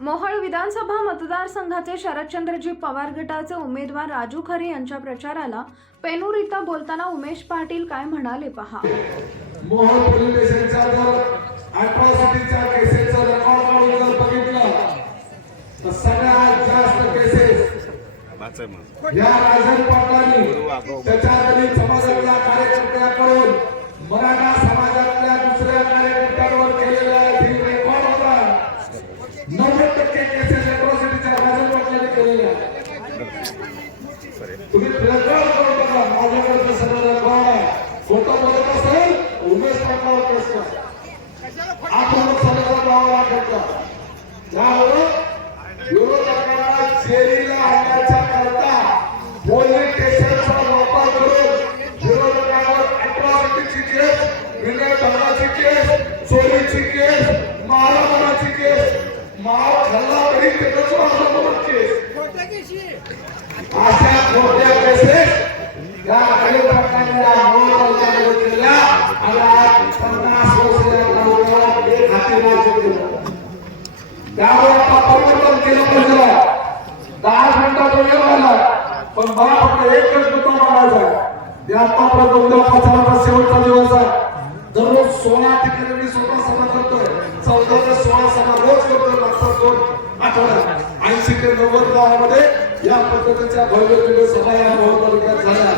मोहोळ विधानसभा मतदारसंघाचे शरदचंद्रजी पवार गटाचे उमेदवार राजू खरे यांच्या प्रचाराला पेनूर इथं बोलताना उमेश पाटील काय म्हणाले पहा. मोहन पोलीस स्टेशनच्या जर अट्रॉसिटीच्या केसेसचा रेकॉर्ड काढून जर बघितलं तर सगळ्यात जास्त केसेस या राजन पाटलांनी त्याच्या समाजातल्या करा आपण सगळं गावा लागतं त्यामुळं विरोधकांना जेरीला आणण्याच्या करता पोलीस स्टेशनचा वापर करून विरोधकांवर अट्रॉसिटीची केस विनयभंगाची केस चोरीची केस मारामाराची केस मार त्याच मारला केस. अशा खोट्या केसेस त्यामुळे आता परिवर्तन केलं पाहिजे दहा मिनिटाचा वेळ राहिला पण मला फक्त एकच मुद्दा मांडायचा आहे. या आतापर्यंत उद्या प्रचाराचा शेवटचा दिवस आहे. दररोज सोळा ठिकाणी मी स्वतः सभा करतोय. चौदा ते सोळा सभा रोज करतोय मागचा दोन आठवड्यात. ऐंशी ते नव्वद गावामध्ये या पद्धतीच्या भव्य दिव्य सभा या मोहोळ तालुक्यात झाल्या.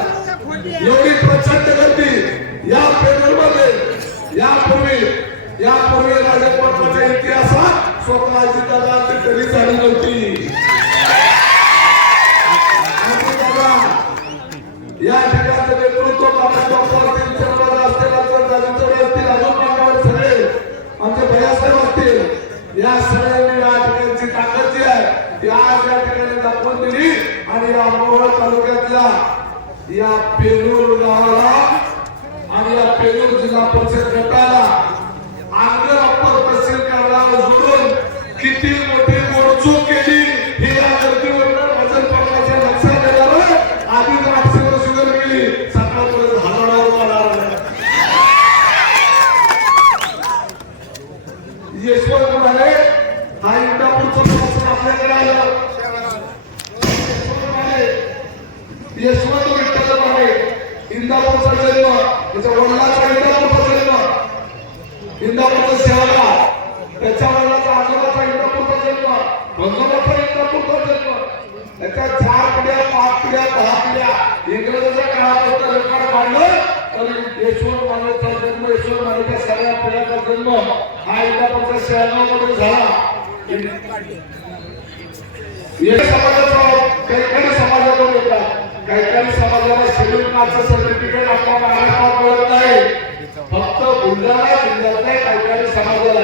एवढी प्रचंड गर्दी या पेनलमध्ये यापूर्वी यापूर्वी राजपथाच्या इतिहासात स्वतः दादा ती कधी झाली नव्हती. या ठिकाणचं नेतृत्व बाबा डॉक्टर सगळे आमचे भैयासाहेब असतील. या सगळ्यांनी या ठिकाणची ताकद जी आहे ती आज या ठिकाणी दाखवून दिली. आणि या मोहोळ तालुक्यातल्या या पेरूर गावाला आणि या पेरूर जिल्हा परिषद गटाला किती मोठी मोडचूक केली हे या गर्दीवर वजन पडण्याच्या लक्षात येणार आधी राक्षसवर सुरू केली सकाळपर्यंत हलवणार होणार यशवंत म्हणाले हा इंदापूरचा प्रवास आपल्याकडे आलं. यशवंत विठ्ठल माने इंदापूरचा जन्म त्याच्या वडिलाचा इंदापूरचा जन्म. इंदापूरचा सेवा त्याच्यावर जन्म भंगोबाचा जन्म त्याच्या चार पिढ्या पाच पिढ्या दहा पिढ्या इंग्रजाच्या काळापर्यंत रेकॉर्ड काढलं तर यशवंत मानेचा जन्म यशवंत मानेच्या सगळ्या पिढ्याचा जन्म हा इंदापूरच्या शहरामध्ये झाला. समाजाचा काही काही समाजाकडून येतात. काही काही समाजाला शेड्यूल कास्टचं सर्टिफिकेट आपल्या महाराष्ट्रात मिळत नाही. फक्त बुलढाणा जिल्ह्यातल्या काही काही समाजाला.